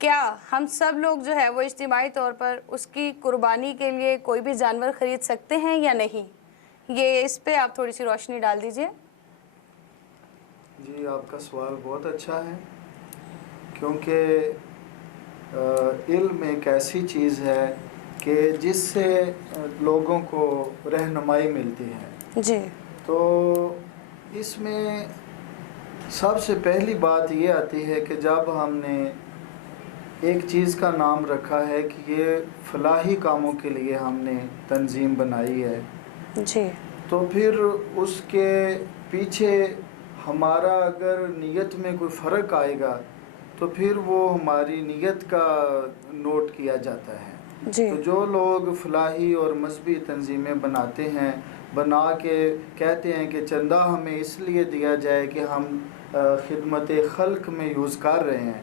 کیا ہم سب لوگ جو ہے وہ اجتماعی طور پر اس کی قربانی کے لیے کوئی بھی جانور خرید سکتے ہیں یا نہیں؟ یہ اس پہ آپ تھوڑی سی روشنی ڈال دیجئے۔ جی آپ کا سوال بہت اچھا ہے، کیونکہ علم ایک ایسی چیز ہے کہ جس سے لوگوں کو رہنمائی ملتی ہے۔ جی تو اس میں سب سے پہلی بات یہ آتی ہے کہ جب ہم نے ایک چیز کا نام رکھا ہے کہ یہ فلاحی کاموں کے لیے ہم نے تنظیم بنائی ہے، جی تو پھر اس کے پیچھے ہمارا اگر نیت میں کوئی فرق آئے گا تو پھر وہ ہماری نیت کا نوٹ کیا جاتا ہے۔ جی تو جو لوگ فلاحی اور مذہبی تنظیمیں بناتے ہیں، بنا کے کہتے ہیں کہ چندہ ہمیں اس لیے دیا جائے کہ ہم خدمت خلق میں یوز کر رہے ہیں،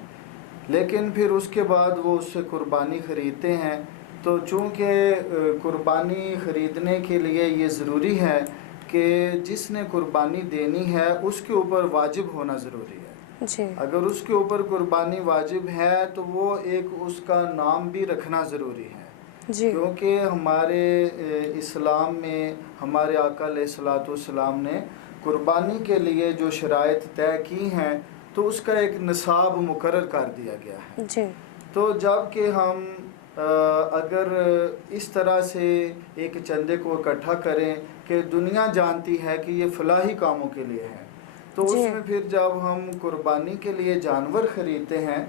لیکن پھر اس کے بعد وہ اس سے قربانی خریدتے ہیں، تو چونکہ قربانی خریدنے کے لیے یہ ضروری ہے کہ جس نے قربانی دینی ہے اس کے اوپر واجب ہونا ضروری ہے۔ جی اگر اس کے اوپر قربانی واجب ہے تو وہ ایک اس کا نام بھی رکھنا ضروری ہے، جی کیونکہ ہمارے اسلام میں ہمارے آقا علیہ الصلوۃ والسلام نے قربانی کے لیے جو شرائط طے کی ہیں تو اس کا ایک نصاب مقرر کر دیا گیا ہے۔ جی تو جب کہ ہم اگر اس طرح سے ایک چندے کو اکٹھا کریں کہ دنیا جانتی ہے کہ یہ فلاحی کاموں کے لیے ہے، تو اس جی میں پھر جب ہم قربانی کے لیے جانور خریدتے ہیں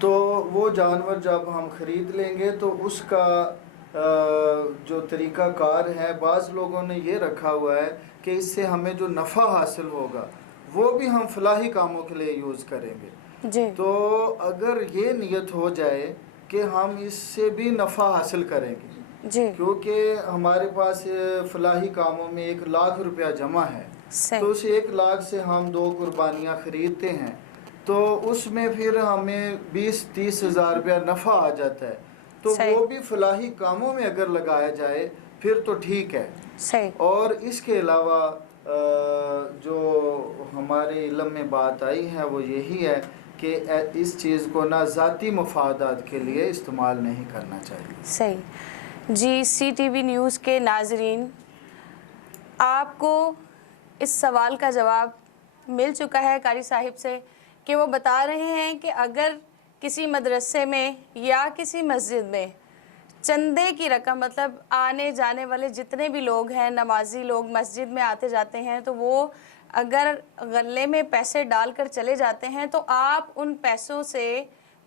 تو وہ جانور جب ہم خرید لیں گے تو اس کا جو طریقہ کار ہے، بعض لوگوں نے یہ رکھا ہوا ہے کہ اس سے ہمیں جو نفع حاصل ہوگا وہ بھی ہم فلاحی کاموں کے لیے یوز کریں گے۔ جی تو اگر یہ نیت ہو جائے کہ ہم اس سے بھی نفع حاصل کریں گے، جی کیونکہ ہمارے پاس فلاحی کاموں میں 1,00,000 روپیہ جمع ہے، تو صحیح اس 1,00,000 سے ہم 2 قربانیاں خریدتے ہیں، تو اس میں پھر ہمیں 20-30 ہزار روپیہ نفع آ جاتا ہے، تو صحیح وہ بھی فلاحی کاموں میں اگر لگایا جائے پھر تو ٹھیک ہے۔ صحیح اور اس کے علاوہ جو ہمارے علم میں بات آئی ہے وہ یہی ہے کہ اس چیز کو نہ ذاتی مفادات کے لیے استعمال نہیں کرنا چاہیے۔ صحیح۔ جی سی ٹی وی نیوز کے ناظرین، آپ کو اس سوال کا جواب مل چکا ہے قاری صاحب سے کہ وہ بتا رہے ہیں کہ اگر کسی مدرسے میں یا کسی مسجد میں چندے کی رقم، مطلب آنے جانے والے جتنے بھی لوگ ہیں، نمازی لوگ مسجد میں آتے جاتے ہیں، تو وہ اگر غلے میں پیسے ڈال کر چلے جاتے ہیں تو آپ ان پیسوں سے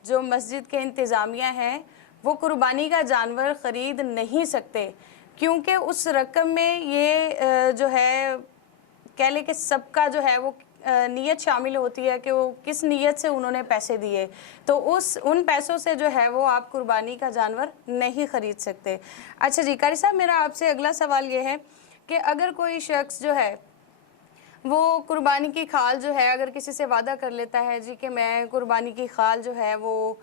جو مسجد کے انتظامیہ ہیں وہ قربانی کا جانور خرید نہیں سکتے، کیونکہ اس رقم میں یہ جو ہے کہہ لیں کہ سب کا جو ہے وہ نیت شامل ہوتی ہے کہ وہ کس نیت سے انہوں نے پیسے دیے، تو ان پیسوں سے جو ہے وہ آپ قربانی کا جانور نہیں خرید سکتے۔ اچھا جی قاری صاحب، میرا آپ سے اگلا سوال یہ ہے کہ اگر کوئی شخص جو ہے وہ قربانی کی کھال جو ہے اگر کسی سے وعدہ کر لیتا ہے جی کہ میں قربانی کی کھال جو ہے وہ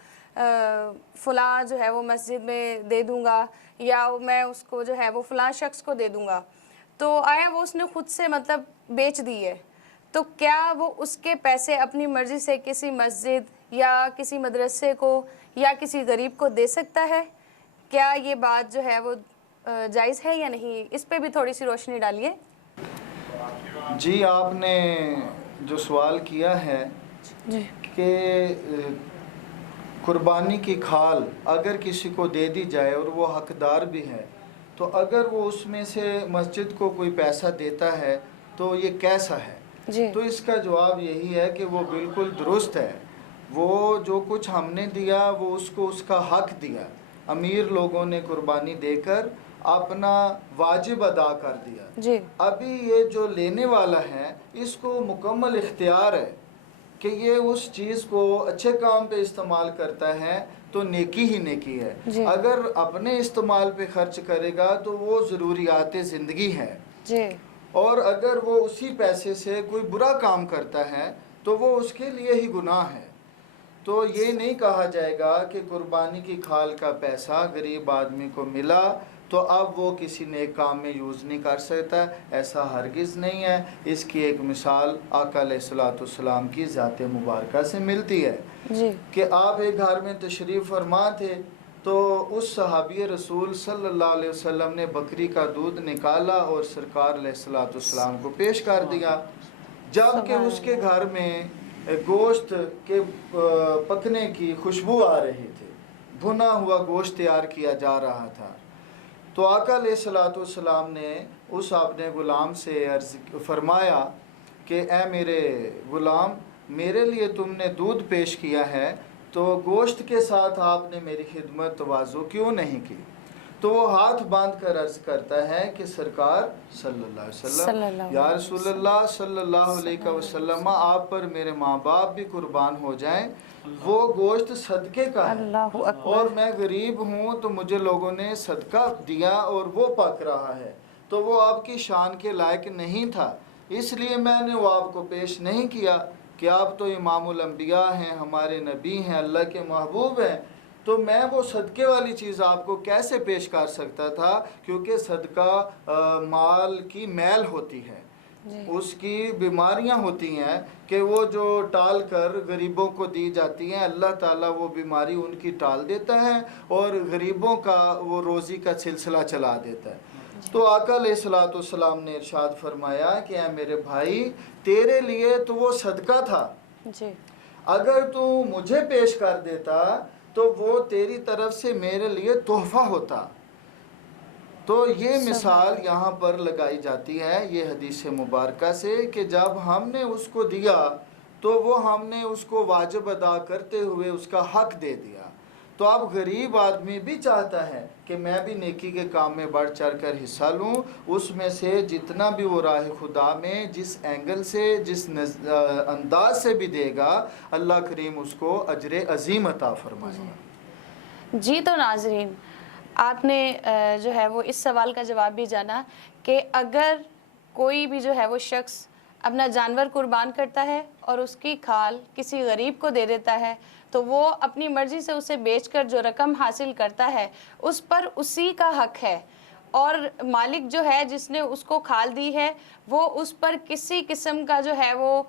فلاں جو ہے وہ مسجد میں دے دوں گا، یا میں اس کو جو ہے وہ فلاں شخص کو دے دوں گا، تو آیا وہ اس نے خود سے مطلب بیچ دی ہے، تو کیا وہ اس کے پیسے اپنی مرضی سے کسی مسجد یا کسی مدرسے کو یا کسی غریب کو دے سکتا ہے؟ کیا یہ بات جو ہے وہ جائز ہے یا نہیں؟ اس پہ بھی تھوڑی سی روشنی ڈالیے۔ جی آپ نے جو سوال کیا ہے جی کہ قربانی کی کھال اگر کسی کو دے دی جائے اور وہ حقدار بھی ہے، تو اگر وہ اس میں سے مسجد کو کوئی پیسہ دیتا ہے تو یہ کیسا ہے؟ جی تو اس کا جواب یہی ہے کہ وہ بالکل درست ہے۔ وہ جو کچھ ہم نے دیا وہ اس کو اس کا حق دیا، امیر لوگوں نے قربانی دے کر اپنا واجب ادا کر دیا۔ جی ابھی یہ جو لینے والا ہے اس کو مکمل اختیار ہے کہ یہ اس چیز کو اچھے کام پہ استعمال کرتا ہے تو نیکی ہی نیکی ہے، جی اگر اپنے استعمال پہ خرچ کرے گا تو وہ ضروریات زندگی ہے، جی اور اگر وہ اسی پیسے سے کوئی برا کام کرتا ہے تو وہ اس کے لیے ہی گناہ ہے۔ تو یہ نہیں کہا جائے گا کہ قربانی کی کھال کا پیسہ غریب آدمی کو ملا تو اب وہ کسی نیک کام میں یوز نہیں کر سکتا. ایسا ہرگز نہیں ہے. اس کی ایک مثال آقا علیہ الصلوۃ والسلام کی ذات مبارکہ سے ملتی ہے جی کہ آپ ایک گھر میں تشریف فرما تھے تو اس صحابی رسول صلی اللہ علیہ وسلم نے بکری کا دودھ نکالا اور سرکار علیہ الصلوۃ والسلام کو پیش کر دیا. جب کہ اس کے گھر میں گوشت کے پکنے کی خوشبو آ رہی تھی، بھنا ہوا گوشت تیار کیا جا رہا تھا، تو آقا علیہ الصلوۃ والسلام نے اس اپنے غلام سے عرض فرمایا کہ اے میرے غلام، میرے لیے تم نے دودھ پیش کیا ہے تو گوشت کے ساتھ آپ نے میری خدمت تواضع کیوں نہیں کی؟ تو وہ ہاتھ باندھ کر عرض کرتا ہے کہ سرکار صلی اللہ علیہ وسلم، یا رسول اللہ صلی اللہ علیہ وسلم، آپ پر میرے ماں باپ بھی قربان ہو جائیں، وہ گوشت صدقے کا ہے، اللہ اکبر. اور میں غریب ہوں تو مجھے لوگوں نے صدقہ دیا اور وہ پک رہا ہے، تو وہ آپ کی شان کے لائق نہیں تھا، اس لیے میں نے وہ آپ کو پیش نہیں کیا کہ آپ تو امام الانبیاء ہیں، ہمارے نبی ہیں، اللہ کے محبوب ہیں، تو میں وہ صدقے والی چیز آپ کو کیسے پیش کر سکتا تھا، کیونکہ صدقہ مال کی میل ہوتی ہے، اس کی بیماریاں ہوتی ہیں کہ وہ جو ٹال کر غریبوں کو دی جاتی ہیں، اللہ تعالیٰ وہ بیماری ان کی ٹال دیتا ہے اور غریبوں کا وہ روزی کا سلسلہ چلا دیتا ہے. تو آقا علیہ الصلوۃ والسلام نے ارشاد فرمایا کہ اے میرے بھائی، تیرے لیے تو وہ صدقہ تھا، جی اگر تو مجھے پیش کر دیتا تو وہ تیری طرف سے میرے لیے تحفہ ہوتا. تو یہ مثال یہاں پر لگائی جاتی ہے یہ حدیث مبارکہ سے کہ جب ہم نے اس کو دیا تو وہ ہم نے اس کو واجب ادا کرتے ہوئے اس کا حق دے دیا. تو اب غریب آدمی بھی چاہتا ہے کہ میں بھی نیکی کے کام میں بڑھ چڑھ کر حصہ لوں، اس میں سے جتنا بھی وہ راہ خدا میں جس اینگل سے جس انداز سے بھی دے گا، اللہ کریم اس کو اجر عظیم عطا فرمائے گا. جی تو ناظرین، آپ نے جو ہے وہ اس سوال کا جواب بھی جانا کہ اگر کوئی بھی جو ہے وہ شخص اپنا جانور قربان کرتا ہے اور اس کی کھال کسی غریب کو دے دیتا ہے تو وہ اپنی مرضی سے اسے بیچ کر جو رقم حاصل کرتا ہے اس پر اسی کا حق ہے، اور مالک جو ہے جس نے اس کو کھال دی ہے وہ اس پر کسی قسم کا جو ہے وہ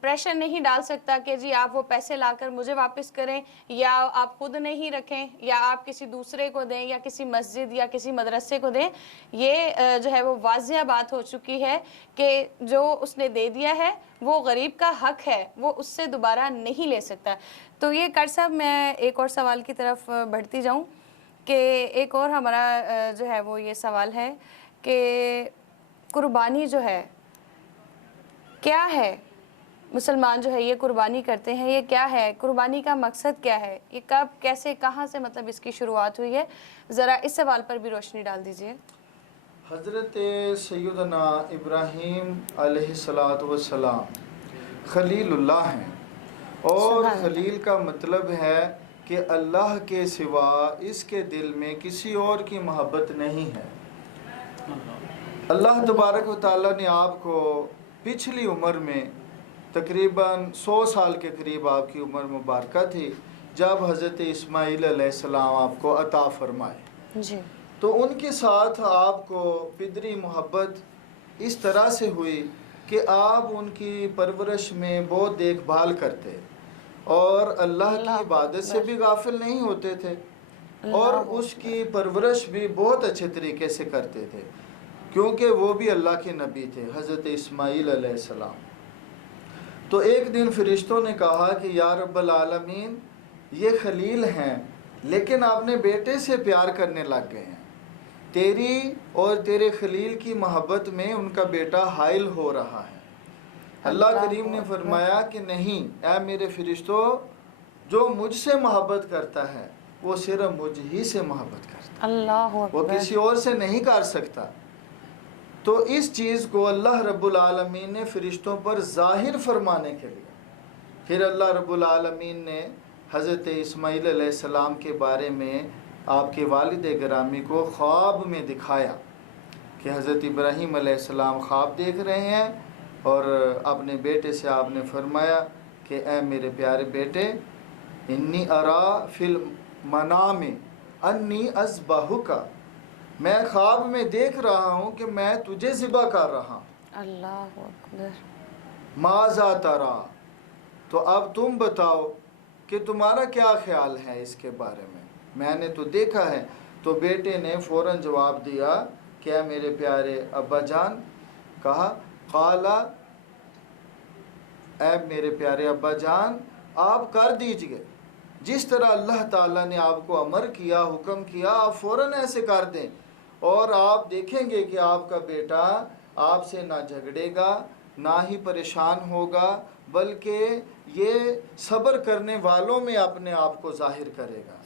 پریشر نہیں ڈال سکتا کہ جی آپ وہ پیسے لا کر مجھے واپس کریں، یا آپ خود نہیں رکھیں، یا آپ کسی دوسرے کو دیں، یا کسی مسجد یا کسی مدرسے کو دیں. یہ جو ہے وہ واضح بات ہو چکی ہے کہ جو اس نے دے دیا ہے وہ غریب کا حق ہے، وہ اس سے دوبارہ نہیں لے سکتا. تو یہ کر صاحب، میں ایک اور سوال کی طرف بڑھتی جاؤں کہ ایک اور ہمارا جو ہے وہ یہ سوال ہے کہ قربانی جو ہے کیا ہے؟ مسلمان جو ہے یہ قربانی کرتے ہیں، یہ کیا ہے؟ قربانی کا مقصد کیا ہے؟ یہ کب، کیسے، کہاں سے مطلب اس کی شروعات ہوئی ہے؟ ذرا اس سوال پر بھی روشنی ڈال دیجئے. حضرت سیدنا ابراہیم علیہ الصلوۃ والسلام خلیل اللہ ہیں، اور خلیل کا مطلب ہے کہ اللہ کے سوا اس کے دل میں کسی اور کی محبت نہیں ہے. اللہ تبارک و تعالیٰ نے آپ کو پچھلی عمر میں تقریباً 100 سال کے قریب آپ کی عمر مبارکہ تھی جب حضرت اسماعیل علیہ السلام آپ کو عطا فرمائے. جی. تو ان کے ساتھ آپ کو پدری محبت اس طرح سے ہوئی کہ آپ ان کی پرورش میں بہت دیکھ بھال کرتے اور اللہ کی عبادت سے بھی غافل نہیں ہوتے تھے، اور اس کی پرورش بھی بہت اچھے طریقے سے کرتے تھے، کیونکہ وہ بھی اللہ کے نبی تھے حضرت اسماعیل علیہ السلام. تو ایک دن فرشتوں نے کہا کہ یا رب العالمین، یہ خلیل ہیں لیکن اپنے بیٹے سے پیار کرنے لگ گئے ہیں، تیری اور تیرے خلیل کی محبت میں ان کا بیٹا حائل ہو رہا ہے. اللہ کریم نے فرمایا کہ نہیں اے میرے فرشتوں، جو مجھ سے محبت کرتا ہے وہ صرف مجھ ہی سے محبت کرتا ہے، اللہ وہ کسی اور سے نہیں کر سکتا. تو اس چیز کو اللہ رب العالمین نے فرشتوں پر ظاہر فرمانے کے لیے پھر اللہ رب العالمین نے حضرت اسماعیل علیہ السلام کے بارے میں آپ کے والد گرامی کو خواب میں دکھایا کہ حضرت ابراہیم علیہ السلام خواب دیکھ رہے ہیں، اور اپنے بیٹے سے آپ نے فرمایا کہ اے میرے پیارے بیٹے، انی ارا فی المنام انی اذبحک میں خواب میں دیکھ رہا ہوں کہ میں تجھے ذبح کر رہا ہوں، اللہ اکبر، ماذا ترا، تو اب تم بتاؤ کہ تمہارا کیا خیال ہے اس کے بارے میں نے تو دیکھا ہے۔ تو بیٹے نے فوراً جواب دیا کہ اے میرے پیارے ابا جان، کہا قالا، اے میرے پیارے ابا جان آپ کر دیجئے، جس طرح اللہ تعالیٰ نے آپ کو امر کیا، حکم کیا، آپ فوراً ایسے کر دیں، اور آپ دیکھیں گے کہ آپ کا بیٹا آپ سے نہ جھگڑے گا، نہ ہی پریشان ہوگا، بلکہ یہ صبر کرنے والوں میں اپنے آپ کو ظاہر کرے گا۔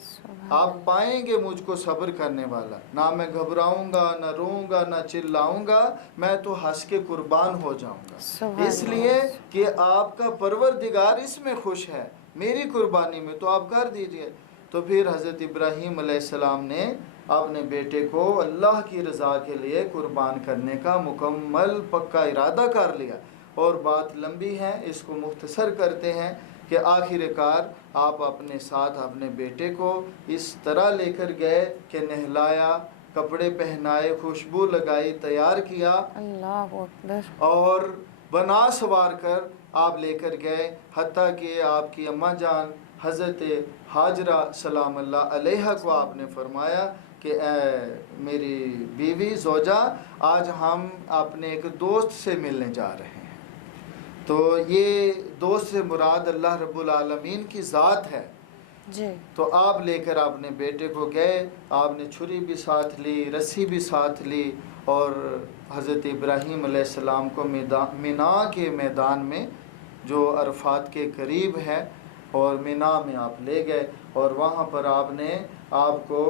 آپ پائیں گے مجھ کو صبر کرنے والا، نہ میں گھبراؤں گا، نہ روؤں گا، نہ چلاؤں گا، میں تو ہنس کے قربان ہو جاؤں گا، اس لیے کہ آپ کا پروردگار اس میں خوش ہے، میری قربانی میں، تو آپ کر دیجئے۔ تو پھر حضرت ابراہیم علیہ السلام نے اپنے بیٹے کو اللہ کی رضا کے لیے قربان کرنے کا مکمل پکا ارادہ کر لیا۔ اور بات لمبی ہے، اس کو مختصر کرتے ہیں کہ آخر کار آپ اپنے ساتھ اپنے بیٹے کو اس طرح لے کر گئے کہ نہلایا، کپڑے پہنائے، خوشبو لگائی، تیار کیا، اللہ اکبر، اور بنا سوار کر آپ لے کر گئے، حتیٰ کہ آپ کی اماں جان حضرت حاجرہ سلام اللہ علیہ کو آپ نے فرمایا کہ اے میری بیوی زوجہ، آج ہم اپنے ایک دوست سے ملنے جا رہے ہیں۔ تو یہ دوست سے مراد اللہ رب العالمین کی ذات ہے۔ جی، تو آپ لے کر اپنے بیٹے کو گئے، آپ نے چھری بھی ساتھ لی، رسی بھی ساتھ لی، اور حضرت ابراہیم علیہ السلام کو مینا کے میدان میں جو عرفات کے قریب ہے، اور مینا میں آپ لے گئے، اور وہاں پر آپ نے آپ کو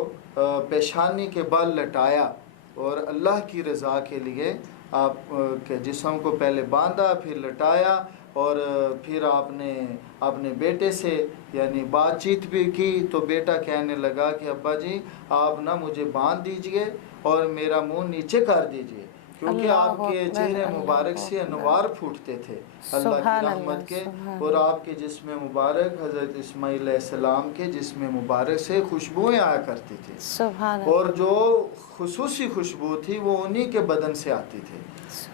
پیشانی کے بل لٹایا، اور اللہ کی رضا کے لیے آپ کے جسم کو پہلے باندھا، پھر لٹایا، اور پھر آپ نے اپنے بیٹے سے یعنی بات چیت بھی کی۔ تو بیٹا کہنے لگا کہ ابا جی آپ نہ مجھے باندھ دیجئے اور میرا منہ نیچے کر دیجئے، کیونکہ آپ کے چہرے مبارک سے انوار پھوٹتے تھے اللہ کی رحمت کے، اور آپ کے جسم مبارک حضرت اسماعیل علیہ السلام کے جسم مبارک سے خوشبوئیں آیا کرتی تھی، اور جو خصوصی خوشبو تھی وہ انہی کے بدن سے آتی تھی۔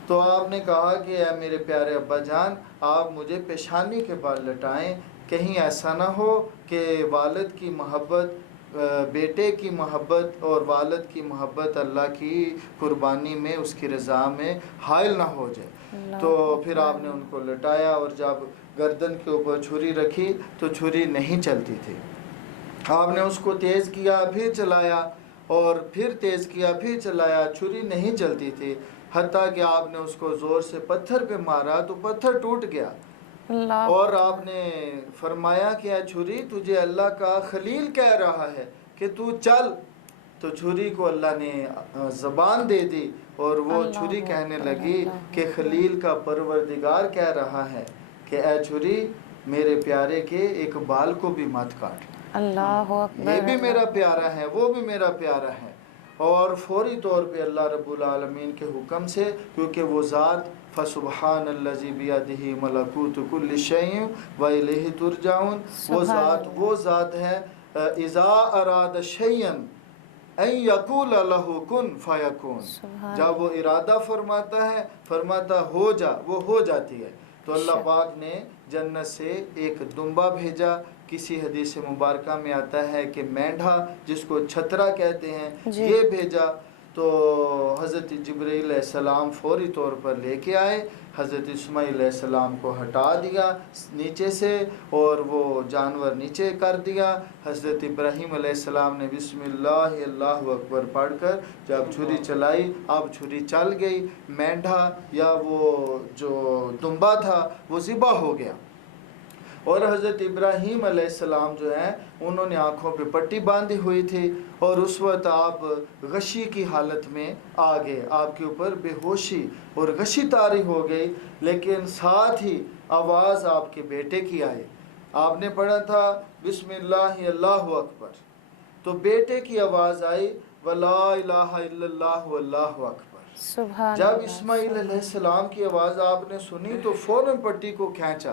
تو آپ نے کہا کہ اے میرے پیارے ابا جان آپ مجھے پیشانی کے بال لٹائیں، کہیں ایسا نہ ہو کہ والد کی محبت، بیٹے کی محبت اور والد کی محبت اللہ کی قربانی میں، اس کی رضا میں حائل نہ ہو جائے۔ تو پھر آپ نے ان کو لٹایا، اور جب گردن کے اوپر چھری رکھی تو چھری نہیں چلتی تھی، آپ نے اس کو تیز کیا، پھر چلایا، اور پھر تیز کیا، پھر چلایا، چھری نہیں چلتی تھی، حتیٰ کہ آپ نے اس کو زور سے پتھر پہ مارا تو پتھر ٹوٹ گیا، اور آپ نے فرمایا کہ اے چھری تجھے اللہ کا خلیل کہہ رہا ہے کہ تو چل۔ تو چھری کو اللہ نے زبان دے دی، اور وہ چھری کہنے لگی کہ خلیل کا پروردگار کہہ رہا ہے کہ اے چھری میرے پیارے کے ایک بال کو بھی مت کاٹ، اللہ اکبر، یہ بھی میرا پیارا ہے، وہ بھی میرا پیارا ہے۔ اور فوری طور پہ اللہ رب العالمین کے حکم سے، کیونکہ وہ ذات فسبحان الذی بیدہ ملکوت کل شیء والیہ ترجعون، وہ ذات ہے اذا اراد شیئا ان یقول لہ کن فیکون، جب وہ ارادہ فرماتا ہے، فرماتا ہو جا، وہ ہو جاتی ہے۔ تو اللہ پاک نے جنت سے ایک دمبا بھیجا، کسی حدیث مبارکہ میں آتا ہے کہ مینڈھا جس کو چھترا کہتے ہیں، یہ بھیجا۔ تو حضرت جبرائیل علیہ السلام فوری طور پر لے کے آئے، حضرت اسماعیل علیہ السلام کو ہٹا دیا نیچے سے، اور وہ جانور نیچے کر دیا۔ حضرت ابراہیم علیہ السلام نے بسم اللہ اللہ اکبر پڑھ کر جب چھری چلائی، اب چھری چل گئی، مینڈھا یا وہ جو دمبا تھا وہ ذبح ہو گیا، اور حضرت ابراہیم علیہ السلام جو ہیں انہوں نے آنکھوں پہ پٹی باندھی ہوئی تھی، اور اس وقت آپ غشی کی حالت میں آ گئے، آپ کے اوپر بے ہوشی اور غشی طاری ہو گئی، لیکن ساتھ ہی آواز آپ کے بیٹے کی آئی۔ آپ نے پڑھا تھا بسم اللہ اللہ اکبر، تو بیٹے کی آواز آئی ولا الہ الا اللہ واللہ اکبر۔ جب اسماعیل علیہ السلام کی آواز آپ نے سنی تو فوراً پٹی کو کھینچا،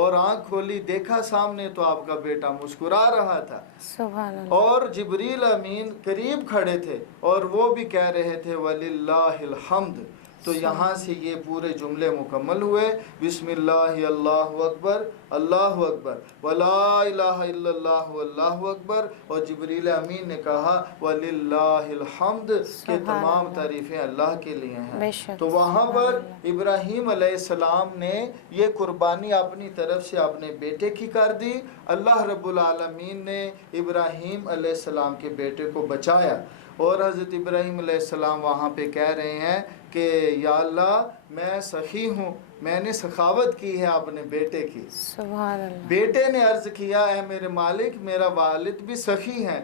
اور آنکھ کھولی دیکھا سامنے تو آپ کا بیٹا مسکرا رہا تھا، سبحان اللہ، اور جبریل امین قریب کھڑے تھے اور وہ بھی کہہ رہے تھے وَلِلَّهِ الْحَمْدِ۔ تو یہاں سے یہ پورے جملے مکمل ہوئے، بسم اللہ اللہ اکبر اللہ اکبر ولا الہ الا اللہ واللہ اکبر، اور جبریل امین نے کہا وَلِلَّهِ الْحَمْدِ کہ تمام تعریفیں اللہ کے لیے بے ہیں۔ شک، تو وہاں پر ابراہیم علیہ السلام نے یہ قربانی اپنی طرف سے اپنے بیٹے کی کر دی، اللہ رب العالمین نے ابراہیم علیہ السلام کے بیٹے کو بچایا، اور حضرت ابراہیم علیہ السلام وہاں پہ کہہ رہے ہیں کہ یا اللہ میں سخی ہوں، میں نے سخاوت کی ہے اپنے بیٹے کی۔ سبحان اللہ، بیٹے نے عرض کیا اے میرے مالک میرا والد بھی سخی ہے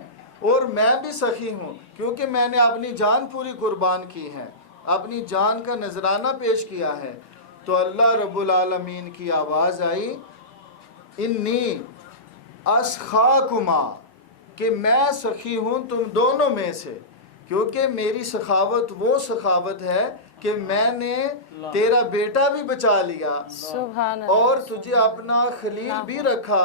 اور میں بھی سخی ہوں، کیونکہ میں نے اپنی جان پوری قربان کی ہے، اپنی جان کا نذرانہ پیش کیا ہے۔ تو اللہ رب العالمین کی آواز آئی انی اسخاکما، کہ میں سخی ہوں تم دونوں میں سے، کیونکہ میری سخاوت وہ سخاوت ہے کہ میں نے تیرا بیٹا بھی بچا لیا سبحان اللہ، اور تجھے اپنا خلیل بھی رکھا،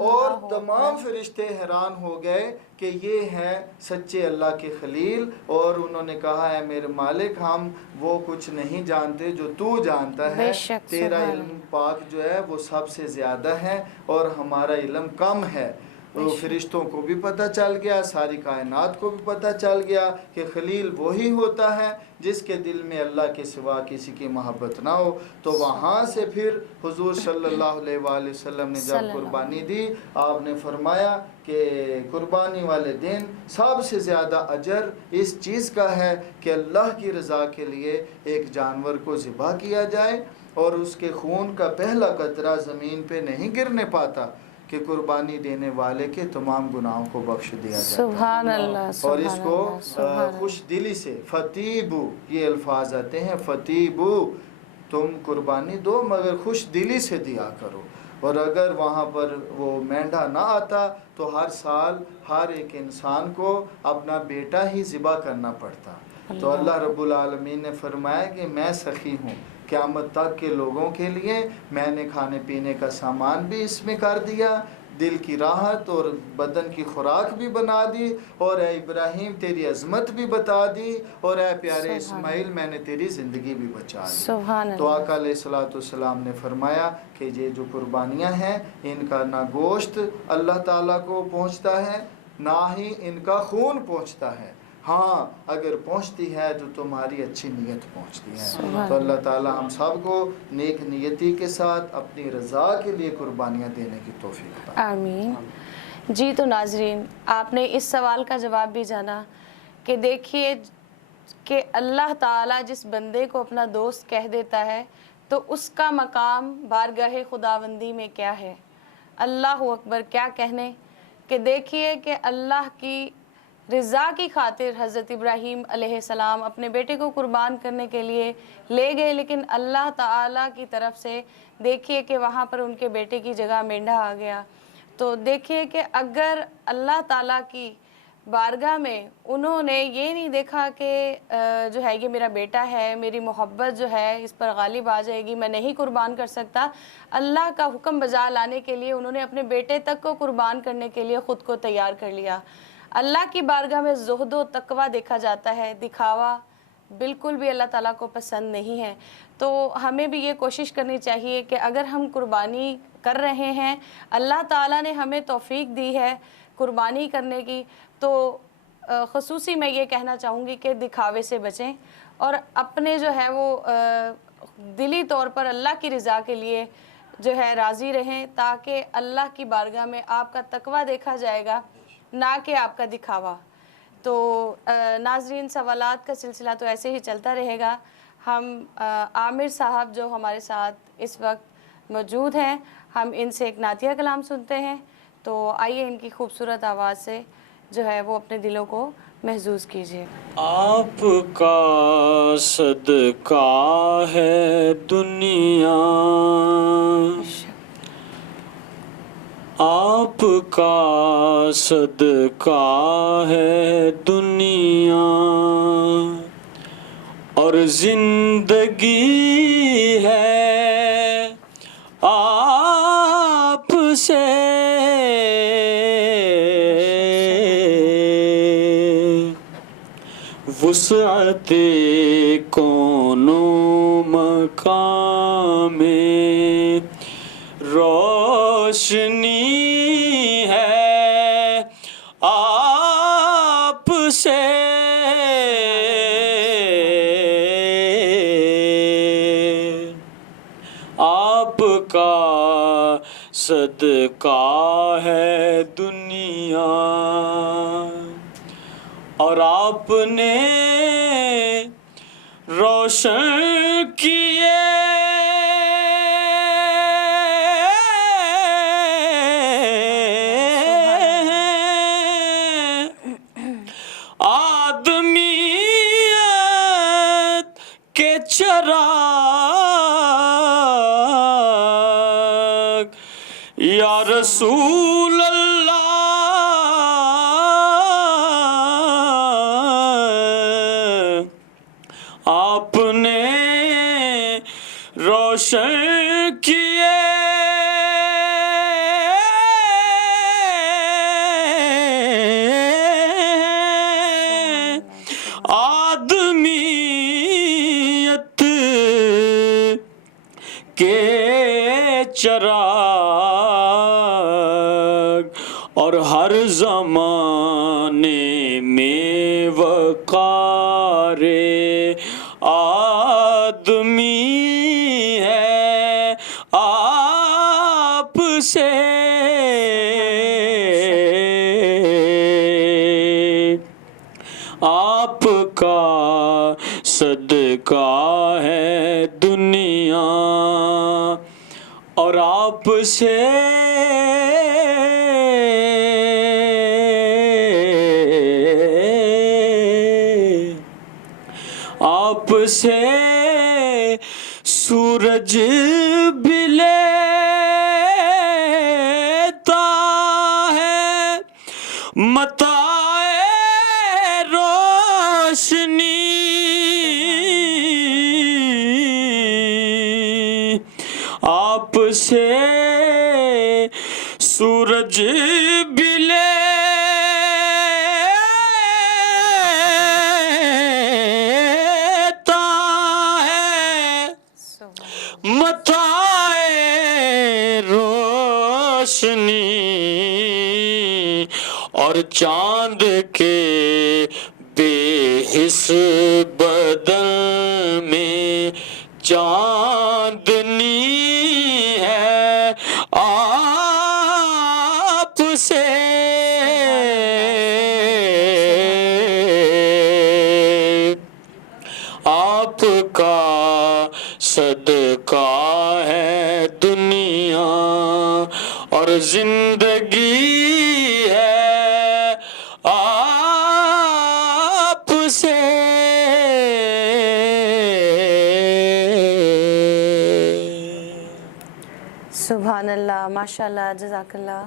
اور تمام فرشتے حیران ہو گئے کہ یہ ہیں سچے اللہ کے خلیل، اور انہوں نے کہا اے میرے مالک ہم وہ کچھ نہیں جانتے جو تو جانتا ہے، بے شک، تیرا سبحان علم پاک جو ہے وہ سب سے زیادہ ہے اور ہمارا علم کم ہے۔ تو فرشتوں کو بھی پتہ چل گیا، ساری کائنات کو بھی پتہ چل گیا کہ خلیل وہی ہوتا ہے جس کے دل میں اللہ کے سوا کسی کی محبت نہ ہو۔ تو وہاں سے پھر حضور صلی اللہ علیہ وآلہ وسلم نے جب قربانی دی، آپ نے فرمایا کہ قربانی والے دن سب سے زیادہ اجر اس چیز کا ہے کہ اللہ کی رضا کے لیے ایک جانور کو ذبح کیا جائے اور اس کے خون کا پہلا قطرہ زمین پہ نہیں گرنے پاتا کہ قربانی دینے والے کے تمام گناہوں کو بخش دیا جاتا ہے۔ سبحان اللہ، اور اس کو سبحان اللہ، خوش دلی سے فتیبو، یہ الفاظ آتے ہیں فتیبو، تم قربانی دو مگر خوش دلی سے دیا کرو۔ اور اگر وہاں پر وہ مینڈھا نہ آتا تو ہر سال ہر ایک انسان کو اپنا بیٹا ہی ذبح کرنا پڑتا۔ تو اللہ رب العالمین نے فرمایا کہ میں سخی ہوں قیامت تک کے لوگوں کے لیے، میں نے کھانے پینے کا سامان بھی اس میں کر دیا، دل کی راحت اور بدن کی خوراک بھی بنا دی، اور اے ابراہیم تیری عظمت بھی بتا دی، اور اے پیارے اسماعیل میں نے تیری زندگی بھی بچا دی۔ تو آقا علیہ السلام نے فرمایا کہ یہ جو قربانیاں ہیں ان کا نہ گوشت اللہ تعالیٰ کو پہنچتا ہے نہ ہی ان کا خون پہنچتا ہے، ہاں اگر پہنچتی ہے تو تمہاری اچھی نیت پہنچتی ہے۔ تو اللہ تعالیٰ ہم سب کو نیک نیتی کے ساتھ اپنی رضا کے لیے قربانیاں دینے کی توفیق عطا فرمائے۔ آمین۔ جی تو ناظرین آپ نے اس سوال کا جواب بھی جانا کہ دیکھیے کہ اللہ تعالیٰ جس بندے کو اپنا دوست کہہ دیتا ہے تو اس کا مقام بارگاہ خداوندی میں کیا ہے، اللہ اکبر کیا کہنے، کہ دیکھیے کہ اللہ کی رضا کی خاطر حضرت ابراہیم علیہ السلام اپنے بیٹے کو قربان کرنے کے لیے لے گئے، لیکن اللہ تعالیٰ کی طرف سے دیکھیے کہ وہاں پر ان کے بیٹے کی جگہ مینڈھا آ گیا۔ تو دیکھیے کہ اگر اللہ تعالیٰ کی بارگاہ میں انہوں نے یہ نہیں دیکھا کہ جو ہے یہ میرا بیٹا ہے، میری محبت جو ہے اس پر غالب آ جائے گی، میں نہیں قربان کر سکتا، اللہ کا حکم بجا لانے کے لیے انہوں نے اپنے بیٹے تک کو قربان کرنے کے لیے خود کو تیار کر لیا۔ اللہ کی بارگاہ میں زہد و تقویٰ دیکھا جاتا ہے، دکھاوا بالکل بھی اللہ تعالیٰ کو پسند نہیں ہے۔ تو ہمیں بھی یہ کوشش کرنی چاہیے کہ اگر ہم قربانی کر رہے ہیں، اللہ تعالیٰ نے ہمیں توفیق دی ہے قربانی کرنے کی، تو خصوصی میں یہ کہنا چاہوں گی کہ دکھاوے سے بچیں اور اپنے جو ہے وہ دلی طور پر اللہ کی رضا کے لیے جو ہے راضی رہیں، تاکہ اللہ کی بارگاہ میں آپ کا تقویٰ دیکھا جائے گا نہ کہ آپ کا دکھاوا۔ تو ناظرین سوالات کا سلسلہ تو ایسے ہی چلتا رہے گا۔ ہم عامر صاحب جو ہمارے ساتھ اس وقت موجود ہیں، ہم ان سے ایک نعتیہ کلام سنتے ہیں، تو آئیے ان کی خوبصورت آواز سے جو ہے وہ اپنے دلوں کو محظوظ کیجیے۔ آپ کا صدقہ ہے دنیا، آپ کا صدقہ ہے دنیا، اور زندگی ہے سے وسعت کون و مکان میں روشنی ہے آپ سے آپ کا صدقہ ہے دنیا اور آپ نے روشن کیے آدمیت کے چراغ یا رسول اللہ آپ نے روشن کیے آدمیت کے چراغ اور ہر زمانے میں وقار آدمی ہے آپ سے آپ کا صدقہ ہے دنیا اور آپ سے آپ سے سورج بھی لیتا ہے متاع روشنی آپ سے سورج بھی متاع روشنی اور چاند کے بے حس بدن میں چاندنی ہے آپ سے آپ کا صدقہ ہے دنیا اور زندگی ہے آپ سے سبحان اللہ، ماشاء اللہ، جزاک اللہ۔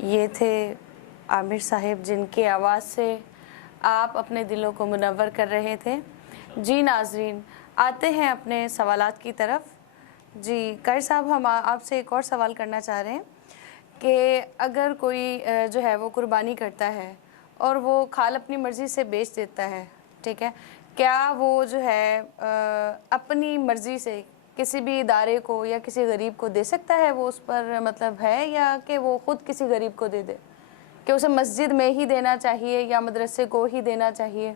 یہ تھے عامر صاحب جن کی آواز سے آپ اپنے دلوں کو منور کر رہے تھے۔ جی ناظرین، آتے ہیں اپنے سوالات کی طرف۔ جی قاری صاحب، ہم آپ سے ایک اور سوال کرنا چاہ رہے ہیں کہ اگر کوئی جو ہے وہ قربانی کرتا ہے اور وہ کھال اپنی مرضی سے بیچ دیتا ہے، ٹھیک ہے، کیا وہ جو ہے اپنی مرضی سے کسی بھی ادارے کو یا کسی غریب کو دے سکتا ہے؟ وہ اس پر مطلب ہے، یا کہ وہ خود کسی غریب کو دے دے، کہ اسے مسجد میں ہی دینا چاہیے یا مدرسے کو ہی دینا چاہیے؟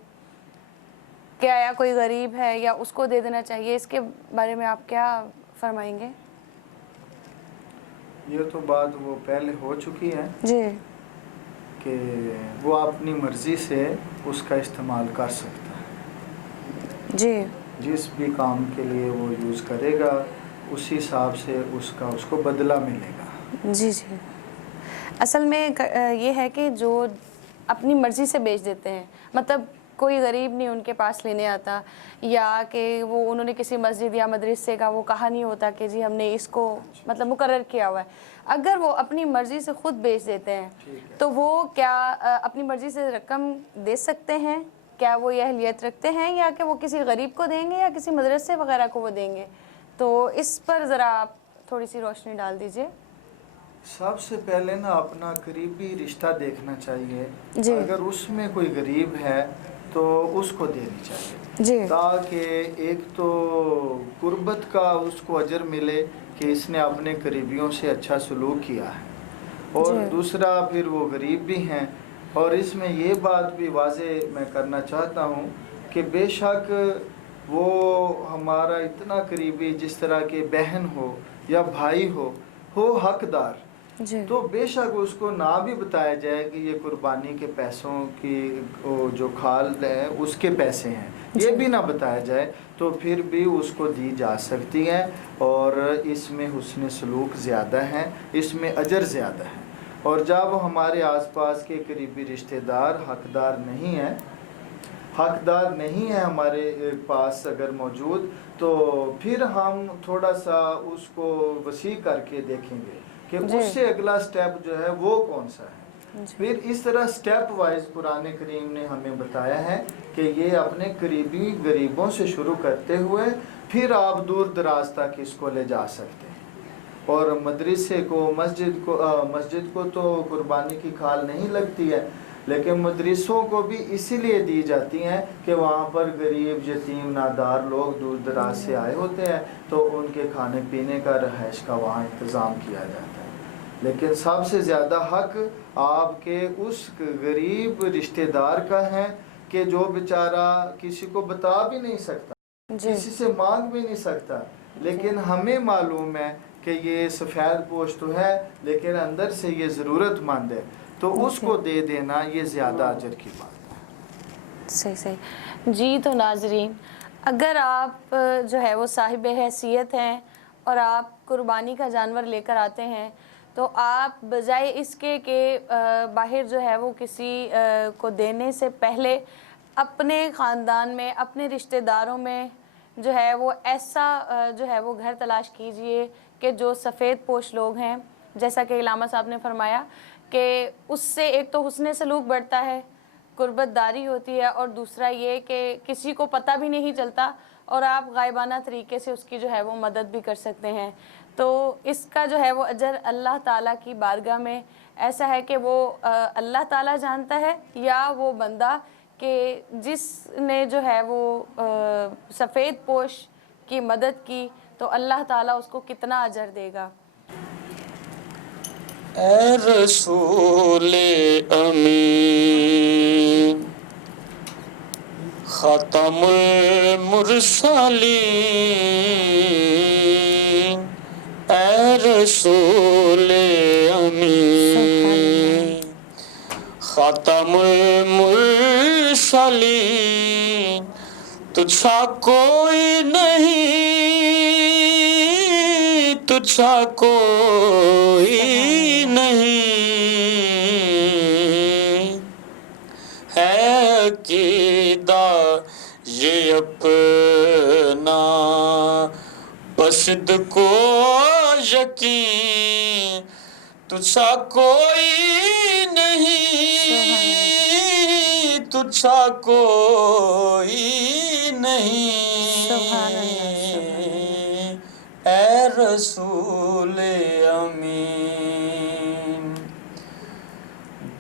کیا یا کوئی غریب ہے یا اس کو دے دینا چاہیے؟ اس کے بارے میں آپ کیا فرمائیں گے؟ یہ تو بات وہ پہلے ہو چکی ہے جی، کہ وہ اپنی مرضی سے اس کا استعمال کر سکتا ہے، جی، جس بھی کام کے لیے وہ یوز کرے گا اسی حساب سے اس کو بدلہ ملے گا۔ جی جی، اصل میں یہ ہے کہ جو اپنی مرضی سے بیچ دیتے ہیں، مطلب کوئی غریب نہیں ان کے پاس لینے آتا، یا کہ وہ انہوں نے کسی مسجد یا مدرسے کا وہ کہا نہیں ہوتا کہ جی ہم نے اس کو مطلب مقرر کیا ہوا ہے، اگر وہ اپنی مرضی سے خود بیچ دیتے ہیں تو وہ کیا اپنی مرضی سے رقم دے سکتے ہیں؟ کیا وہ یہ اہلیت رکھتے ہیں، یا کہ وہ کسی غریب کو دیں گے یا کسی مدرسے وغیرہ کو وہ دیں گے؟ تو اس پر ذرا آپ تھوڑی سی روشنی ڈال دیجئے۔ سب سے پہلے نا اپنا قریبی رشتہ دیکھنا چاہیے، جی اگر اس میں کوئی غریب ہے تو اس کو دینی چاہیے، جی تاکہ ایک تو قربت کا اس کو اجر ملے کہ اس نے اپنے قریبیوں سے اچھا سلوک کیا ہے، اور جی دوسرا پھر وہ غریب بھی ہیں۔ اور اس میں یہ بات بھی واضح میں کرنا چاہتا ہوں کہ بے شک وہ ہمارا اتنا قریبی، جس طرح کہ بہن ہو یا بھائی ہو حقدار، جی تو بے شک اس کو نہ بھی بتایا جائے کہ یہ قربانی کے پیسوں کی جو کھال ہے اس کے پیسے ہیں، یہ بھی نہ بتایا جائے، تو پھر بھی اس کو دی جا سکتی ہے، اور اس میں حسن سلوک زیادہ ہے، اس میں اجر زیادہ ہے۔ اور جب ہمارے آس پاس کے قریبی رشتہ دار حقدار نہیں ہیں ہمارے پاس اگر موجود، تو پھر ہم تھوڑا سا اس کو وسیع کر کے دیکھیں گے کہ اس سے اگلا سٹیپ جو ہے وہ کون سا ہے۔ پھر اس طرح سٹیپ وائز قرآن کریم نے ہمیں بتایا ہے کہ یہ اپنے قریبی غریبوں سے شروع کرتے ہوئے پھر آپ دور دراز تک اس کو لے جا سکتے ہیں۔ اور مدرسے کو مسجد کو تو قربانی کی کھال نہیں لگتی ہے، لیکن مدرسوں کو بھی اسی لیے دی جاتی ہیں کہ وہاں پر غریب یتیم نادار لوگ دور دراز سے آئے ہوتے ہیں، تو ان کے کھانے پینے کا رہائش کا وہاں انتظام کیا جاتا ہے۔ لیکن سب سے زیادہ حق آپ کے اس غریب رشتہ دار کا ہے کہ جو بیچارہ کسی کو بتا بھی نہیں سکتا، کسی سے مانگ بھی نہیں سکتا، لیکن ہمیں معلوم ہے کہ یہ سفید پوش تو ہے لیکن اندر سے یہ ضرورت مند ہے، تو اس کو دے دینا یہ زیادہ اجر کی بات ہے۔ صحیح جی۔ تو ناظرین، اگر آپ جو ہے وہ صاحب حیثیت ہیں اور آپ قربانی کا جانور لے کر آتے ہیں، تو آپ بجائے اس کے کہ باہر جو ہے وہ کسی کو دینے سے پہلے اپنے خاندان میں، اپنے رشتہ داروں میں جو ہے وہ ایسا جو ہے وہ گھر تلاش کیجئے کہ جو سفید پوش لوگ ہیں، جیسا کہ علامہ صاحب نے فرمایا کہ اس سے ایک تو حسن سلوک بڑھتا ہے، قربت داری ہوتی ہے، اور دوسرا یہ کہ کسی کو پتہ بھی نہیں چلتا اور آپ غائبانہ طریقے سے اس کی جو ہے وہ مدد بھی کر سکتے ہیں۔ تو اس کا جو ہے وہ اجر اللہ تعالیٰ کی بارگاہ میں ایسا ہے کہ وہ اللہ تعالیٰ جانتا ہے، یا وہ بندہ کہ جس نے جو ہے وہ سفید پوش کی مدد کی، تو اللہ تعالیٰ اس کو کتنا اجر دے گا۔ اے رسول امین ختم المرسلین، اے رسول امین ختم المرسلین، تجھ سا کوئی نہیں، تجھ سا کوئی نہیں ہے عقیدہ یہ اپنا، بسد کو یقین، تجھ سا کوئی نہیں، تجھ سا کوئی نہیں، اے رسول امین۔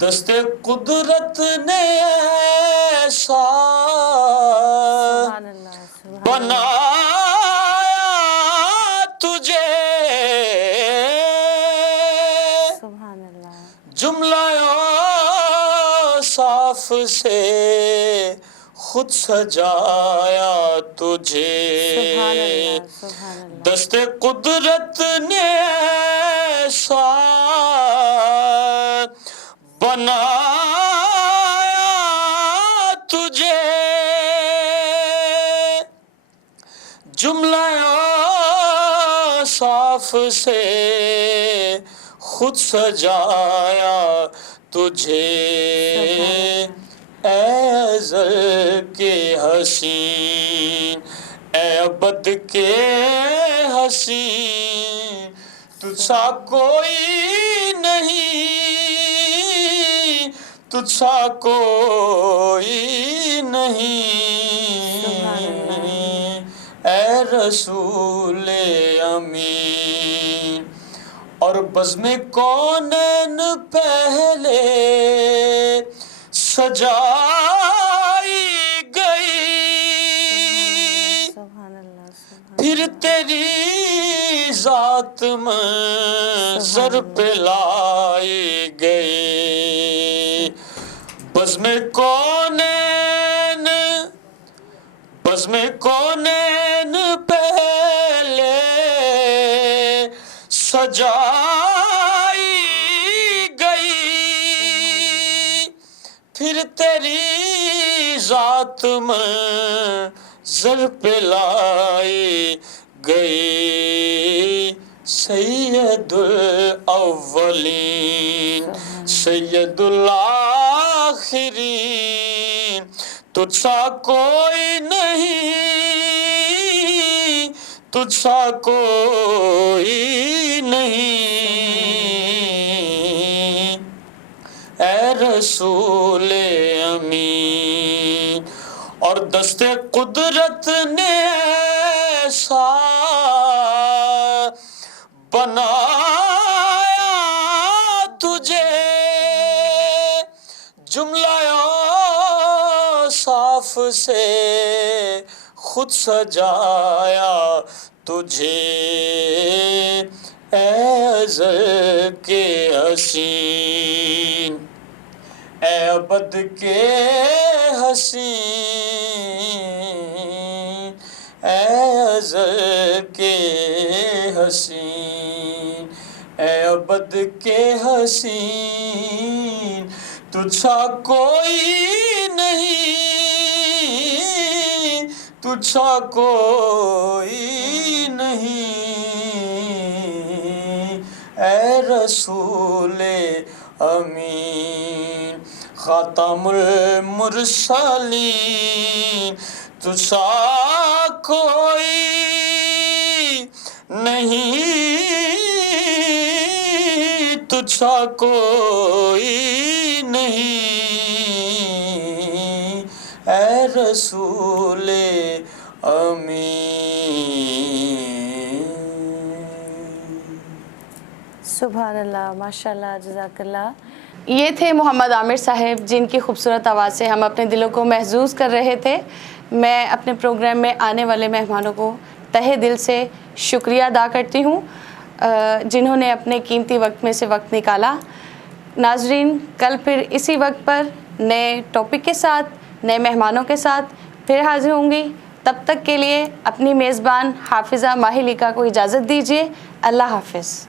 دست قدرت نے ایسا بنایا تجھے، جملہ صاف سے خود سجایا تجھے، دست قدرت نے ایسا بنایا تجھے، جملہ صاف سے خود سجایا تجھے، اے ازل کے حسین، اے ابد کے حسین، تجھ سا کوئی نہیں، تجھ سا کوئی نہیں، اے رسول امین۔ اور بزم کونین پہلے سجائی گئی، سبحان اللہ، سبحان پھر تیری ذات منظر پہ لائی گئی، بزم کونین پہلے سجائی گئی، پھر تیری ذات منظر پہ لائی گئی، سید الاولین سید الاخرین، تجھ سا کوئی نہیں، تجھ سا کوئی نہیں، اے رسول امین، اور دست قدرت نے ایسا بنایا تجھے، جملہ صاف سے خود سجایا تجھے، اے ازل کے حسین، اے ابد کے حسین، اے ازل کے حسین، اے ابد کے حسین، تجھ سا کوئی نہیں، تجھ سا کوئی نہیں، اے رسول امین، خاتم المرسلین، تجھ سا کوئی نہیں، تجھ سا کوئی نہیں، اے رسول امین۔ سبحان اللہ، ماشاء اللہ، جزاک اللہ۔ یہ تھے محمد عامر صاحب، جن کی خوبصورت آواز سے ہم اپنے دلوں کو محظوظ کر رہے تھے۔ میں اپنے پروگرام میں آنے والے مہمانوں کو تہہ دل سے شکریہ ادا کرتی ہوں، جنہوں نے اپنے قیمتی وقت میں سے وقت نکالا۔ ناظرین، کل پھر اسی وقت پر نئے ٹاپک کے ساتھ، نئے مہمانوں کے ساتھ پھر حاضر ہوں گی۔ تب تک کے لیے اپنی میزبان حافظہ ماہی لیکا کو اجازت دیجیے۔ اللہ حافظ۔